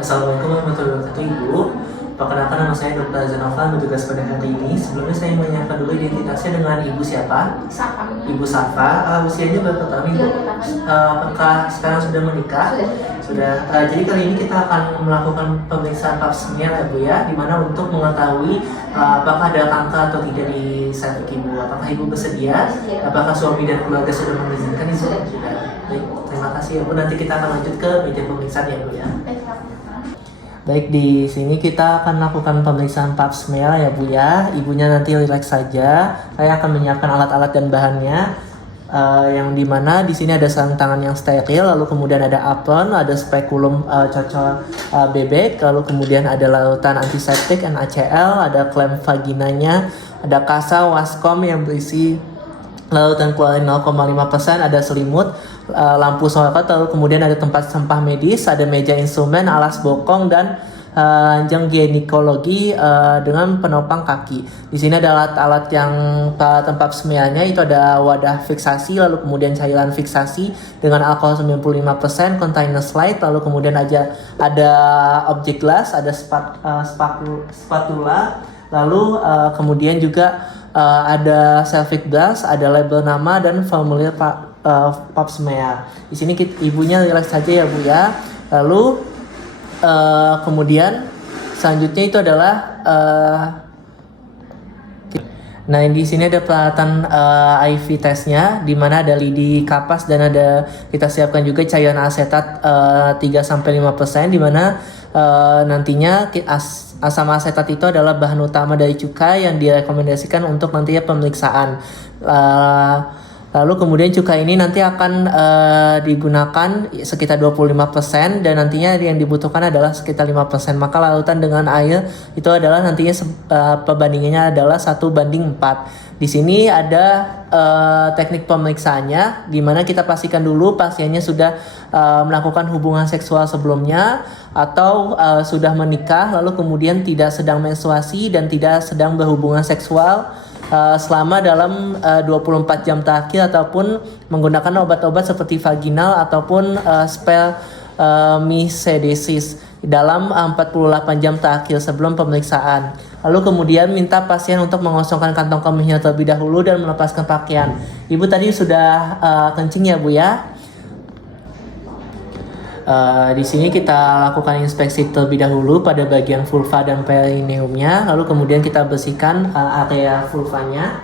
Assalamualaikum warahmatullahi wabarakatuh, Ibu. Perkenalkan, nama saya Dr. Zanovan, bertugas pada hari ini. Sebelumnya saya menyiapkan dulu identitasnya dengan Ibu siapa? Safa. Ibu Safa. Usianya berapa tahun, Ibu? 2 tahun. Apakah sekarang sudah menikah? Sudah. Jadi kali ini kita akan melakukan pemeriksaan pap smear ya, Bu ya, dimana untuk mengetahui apakah ada kanker atau tidak di serviks Ibu. Apakah Ibu bersedia? Bersedia. Apakah suami dan keluarga sudah mengizinkan Ibu? Sudah. Baik, terima kasih ya Bu. Nanti kita akan lanjut ke meja pemeriksaan ya Bu ya. Baik. Baik, di sini kita akan lakukan pemeriksaan pap smear ya Bu ya. Ibunya nanti rileks saja. Saya akan menyiapkan alat-alat dan bahannya. Yang dimana di sini ada sarung tangan yang steril, lalu kemudian ada apron, ada spekulum cocok bebek, lalu kemudian ada larutan antiseptik NaCl, ada klem vaginanya, ada kasa waskom yang berisi larutan klorin 0,5%, ada selimut, lampu sorot, lalu kemudian ada tempat sampah medis, ada meja instrumen, alas bokong, dan ranjang ginekologi dengan penopang kaki. Di sini ada alat-alat yang tempat smearnya, itu ada wadah fiksasi, lalu kemudian cairan fiksasi dengan alkohol 95%, container slide, lalu kemudian ada objek gelas, ada spatula, lalu kemudian juga ada cervix brush, ada label nama dan formulir pap smear. Di sini ibunya relax saja ya Bu ya. Lalu kemudian selanjutnya itu adalah nah di sini ada peralatan IV testnya, di mana ada lidi kapas dan ada kita siapkan juga cairan asetat 3-5%, di mana nantinya asam asetat itu adalah bahan utama dari cukai yang direkomendasikan untuk nantinya pemeriksaan. Lalu kemudian cukai ini nanti akan digunakan sekitar 25% dan nantinya yang dibutuhkan adalah sekitar 5%. Maka larutan dengan air itu adalah nantinya perbandingannya adalah 1:4. Di sini ada teknik pemeriksaannya, di mana kita pastikan dulu pasiennya sudah melakukan hubungan seksual sebelumnya atau sudah menikah, lalu kemudian tidak sedang menstruasi dan tidak sedang berhubungan seksual selama dalam 24 jam terakhir, ataupun menggunakan obat-obat seperti vaginal ataupun spermicidesis dalam 48 jam terakhir sebelum pemeriksaan. Lalu kemudian minta pasien untuk mengosongkan kantong kemihnya terlebih dahulu dan melepaskan pakaian. Ibu tadi sudah kencing ya Bu ya? Di sini kita lakukan inspeksi terlebih dahulu pada bagian vulva dan perineumnya, lalu kemudian kita bersihkan area vulvanya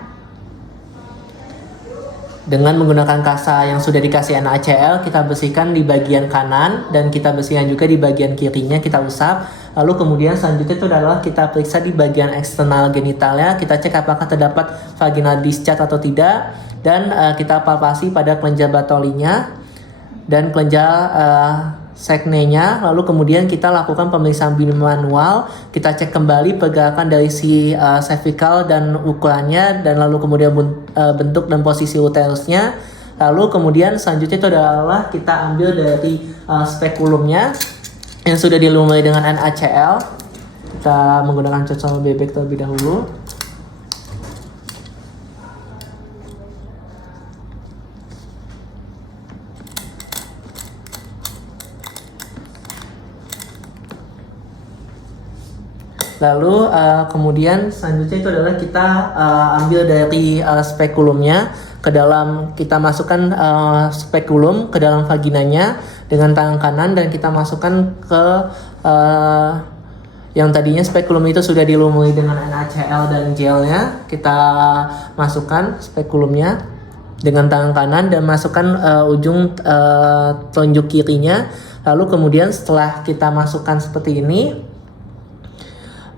dengan menggunakan kasa yang sudah dikasih NaCl. Kita bersihkan di bagian kanan dan kita bersihkan juga di bagian kirinya, kita usap. Lalu kemudian selanjutnya itu adalah kita periksa di bagian eksternal genitalnya, kita cek apakah terdapat vaginal discharge atau tidak, dan kita palpasi pada kelenjar Bartolininya dan kelenjar seknenya. Lalu kemudian kita lakukan pemeriksaan bimanual, kita cek kembali pergerakan dari si cervical dan ukurannya, dan lalu kemudian bentuk dan posisi uterusnya. Lalu kemudian selanjutnya itu adalah kita ambil dari spekulumnya yang sudah dilumuri dengan NaCl. Kita menggunakan cocok bebek terlebih dahulu. Lalu kemudian selanjutnya itu adalah kita ambil dari spekulumnya ke dalam, kita masukkan spekulum ke dalam vaginanya dengan tangan kanan, dan kita masukkan ke yang tadinya spekulum itu sudah dilumuri dengan NaCl dan gelnya. Kita masukkan spekulumnya dengan tangan kanan dan masukkan ujung telunjuk kirinya. Lalu kemudian setelah kita masukkan seperti ini,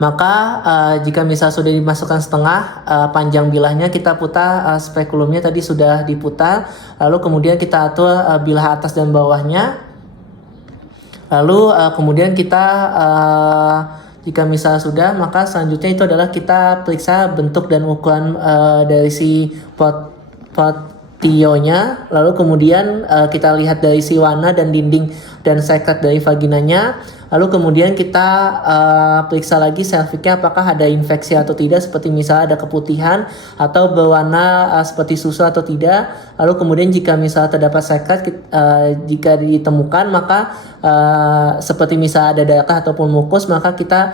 maka jika misal sudah dimasukkan setengah, panjang bilahnya kita putar, spekulumnya tadi sudah diputar. Lalu kemudian kita atur bilah atas dan bawahnya. Lalu kemudian kita jika misal sudah, maka selanjutnya itu adalah kita periksa bentuk dan ukuran dari si portionnya. Lalu kemudian kita lihat dari si warna dan dinding dan secret dari vaginanya. Lalu kemudian kita periksa lagi cervixnya apakah ada infeksi atau tidak, seperti misalnya ada keputihan atau berwarna seperti susu atau tidak. Lalu kemudian jika misalnya terdapat secret, jika ditemukan maka seperti misalnya ada darah ataupun mukus, maka kita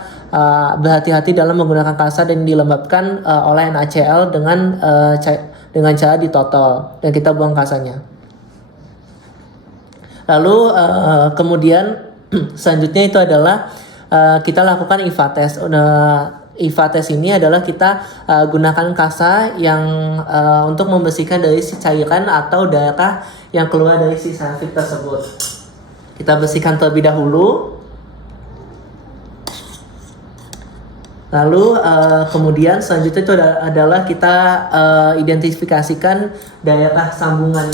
berhati-hati dalam menggunakan kasa dan dilembabkan oleh NaCl dengan cara ditotol dan kita buang kasanya. Lalu kemudian selanjutnya itu adalah kita lakukan IVA test. IVA test ini adalah kita gunakan kasa yang untuk membersihkan dari si cairan atau darah yang keluar dari si cervix tersebut. Kita bersihkan terlebih dahulu. Lalu kemudian selanjutnya itu adalah kita identifikasikan daerah sambungan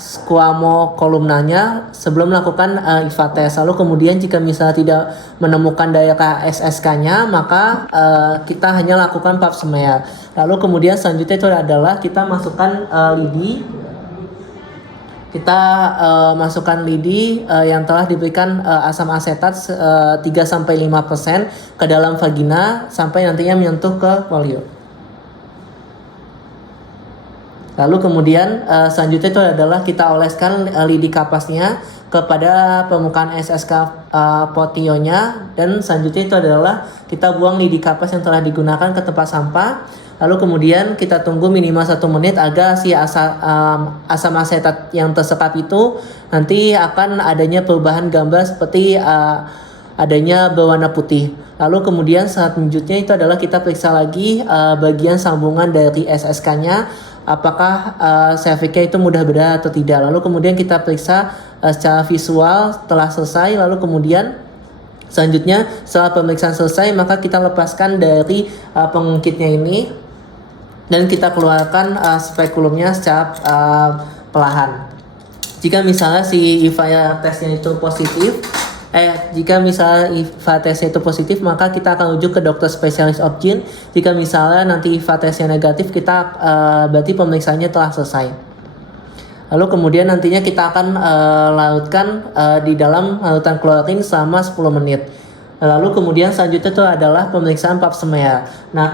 squamocolumnanya sebelum melakukan IVA test. Lalu kemudian jika misalnya tidak menemukan daerah SSK-nya, maka kita hanya lakukan pap smear. Lalu kemudian selanjutnya itu adalah kita masukkan lidi. Kita masukkan lidi yang telah diberikan asam asetat 3-5% ke dalam vagina sampai nantinya menyentuh ke polio. Lalu kemudian selanjutnya itu adalah kita oleskan lidi kapasnya kepada permukaan SSK potionya, dan selanjutnya itu adalah kita buang lidi kapas yang telah digunakan ke tempat sampah. Lalu kemudian kita tunggu minimal 1 menit agar si asam asetat yang tersekap itu nanti akan adanya perubahan gambar seperti adanya berwarna putih. Lalu kemudian selanjutnya itu adalah kita periksa lagi bagian sambungan dari SSK-nya, apakah cervixnya itu mudah berdarah atau tidak. Lalu kemudian kita periksa secara visual setelah selesai. Lalu kemudian selanjutnya setelah pemeriksaan selesai, maka kita lepaskan dari pengungkitnya ini dan kita keluarkan spekulumnya secara perlahan. Jika misalnya si IVA testnya itu positif, jika misalnya IVA testnya itu positif, maka kita akan rujuk ke dokter spesialis obgyn. Jika misalnya nanti IVA testnya negatif, kita berarti pemeriksaannya telah selesai. Lalu kemudian nantinya kita akan larutkan di dalam larutan klorin selama 10 menit. Lalu kemudian selanjutnya itu adalah pemeriksaan pap smear. Nah,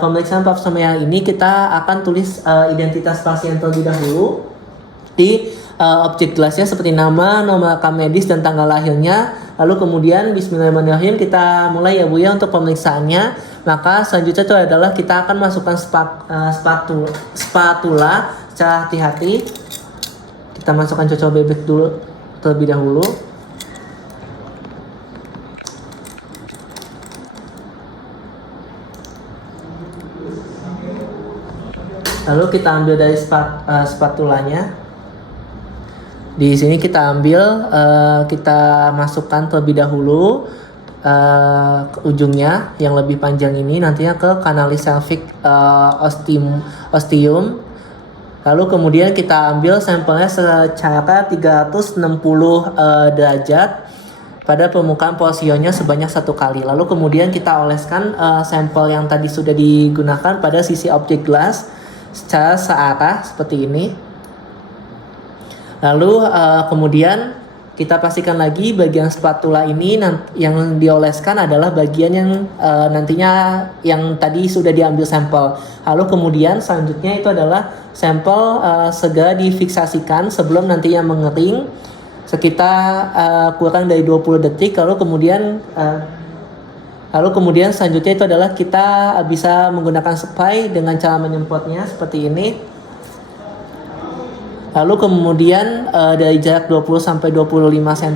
pemeriksaan pap smear ini kita akan tulis identitas pasien terlebih dahulu di objek gelasnya seperti nama, nomor rekam medis, dan tanggal lahirnya. Lalu kemudian bismillahirrahmanirrahim kita mulai ya Bu ya untuk pemeriksaannya. Maka selanjutnya itu adalah kita akan masukkan spatula secara hati-hati. Kita masukkan cocok bebek dulu terlebih dahulu. Lalu kita ambil dari spatulanya. Di sini kita ambil, kita masukkan terlebih dahulu ke ujungnya yang lebih panjang ini nantinya ke kanalis cervix ostium. Lalu kemudian kita ambil sampelnya secara 360 derajat pada permukaan posionya sebanyak 1 kali. Lalu kemudian kita oleskan sampel yang tadi sudah digunakan pada sisi objek gelas secara searah seperti ini. Lalu kemudian kita pastikan lagi bagian spatula ini yang dioleskan adalah bagian yang nantinya yang tadi sudah diambil sampel. Lalu kemudian selanjutnya itu adalah sampel segera difiksasikan sebelum nantinya mengering sekitar kurang dari 20 detik. Lalu kemudian selanjutnya itu adalah kita bisa menggunakan spray dengan cara menyemprotnya seperti ini. Lalu kemudian dari jarak 20-25 cm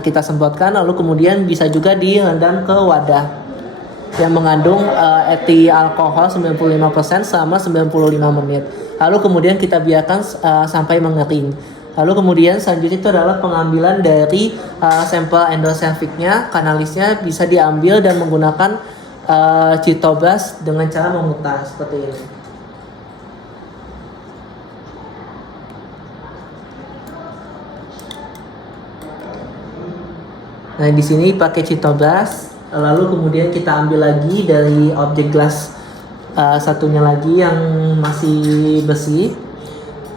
kita semprotkan. Lalu kemudian bisa juga direndam ke wadah yang mengandung etil alkohol 95% selama 95 menit. Lalu kemudian kita biarkan sampai mengering. Lalu kemudian selanjutnya itu adalah pengambilan dari sampel endocervixnya, kanalisnya bisa diambil dan menggunakan citobas dengan cara memutar seperti ini. Nah, di sini pakai citobas. Lalu kemudian kita ambil lagi dari objek gelas satunya lagi yang masih bersih.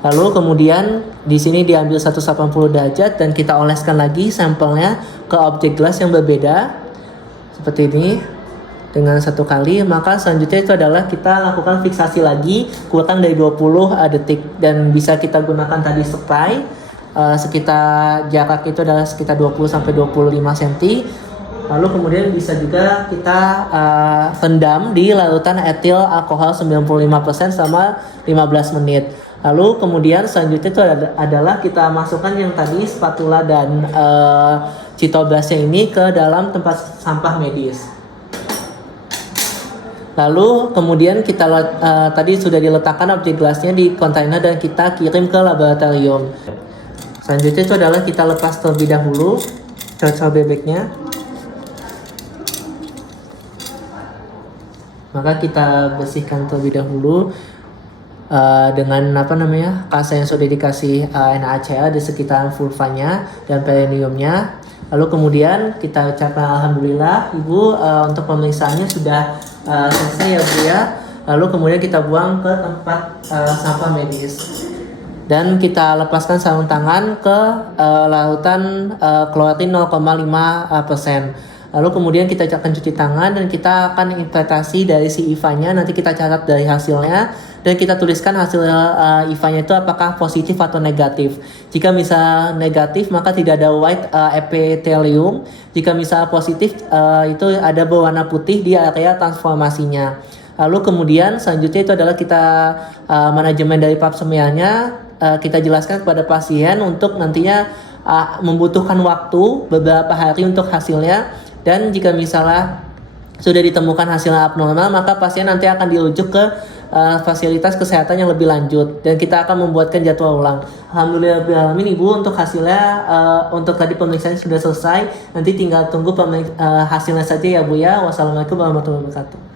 Lalu kemudian di sini diambil 180 derajat dan kita oleskan lagi sampelnya ke objek gelas yang berbeda seperti ini dengan satu kali. Maka selanjutnya itu adalah kita lakukan fiksasi lagi kurang dari 20 detik dan bisa kita gunakan tadi spray sekitar jarak itu adalah sekitar 20 sampai 25 cm. Lalu kemudian bisa juga kita rendam di larutan etil alkohol 95% selama 15 menit. Lalu kemudian selanjutnya itu adalah kita masukkan yang tadi spatula dan citoblastnya ini ke dalam tempat sampah medis. Lalu kemudian kita tadi sudah diletakkan objek gelasnya di kontainer dan kita kirim ke laboratorium. Selanjutnya itu adalah kita lepas terlebih dahulu cocol bebeknya. Maka kita bersihkan terlebih dahulu dengan kasa yang sudah dikasih NaCl di sekitaran vulvanya dan perineumnya. Lalu kemudian kita ucapkan alhamdulillah Ibu untuk pemeriksaannya sudah selesai ya Bu ya. Lalu kemudian kita buang ke tempat sampah medis. Dan kita lepaskan sarung tangan ke larutan klorin 0,5%. Lalu kemudian kita akan cuci tangan dan kita akan interpretasi dari si IVA-nya. Nanti kita catat dari hasilnya dan kita tuliskan hasil IVA-nya itu apakah positif atau negatif. Jika misal negatif maka tidak ada white epithelium. Jika misal positif itu ada berwarna putih di area transformasinya. Lalu kemudian selanjutnya itu adalah kita manajemen dari pap smearnya kita jelaskan kepada pasien untuk nantinya membutuhkan waktu beberapa hari untuk hasilnya. Dan jika misalnya sudah ditemukan hasilnya abnormal, maka pasien nanti akan dirujuk ke fasilitas kesehatan yang lebih lanjut dan kita akan membuatkan jadwal ulang. Alhamdulillahirabbil Ibu untuk hasilnya untuk tadi pemeriksaan sudah selesai. Nanti tinggal tunggu hasilnya saja ya Bu ya. Wassalamualaikum warahmatullahi wabarakatuh.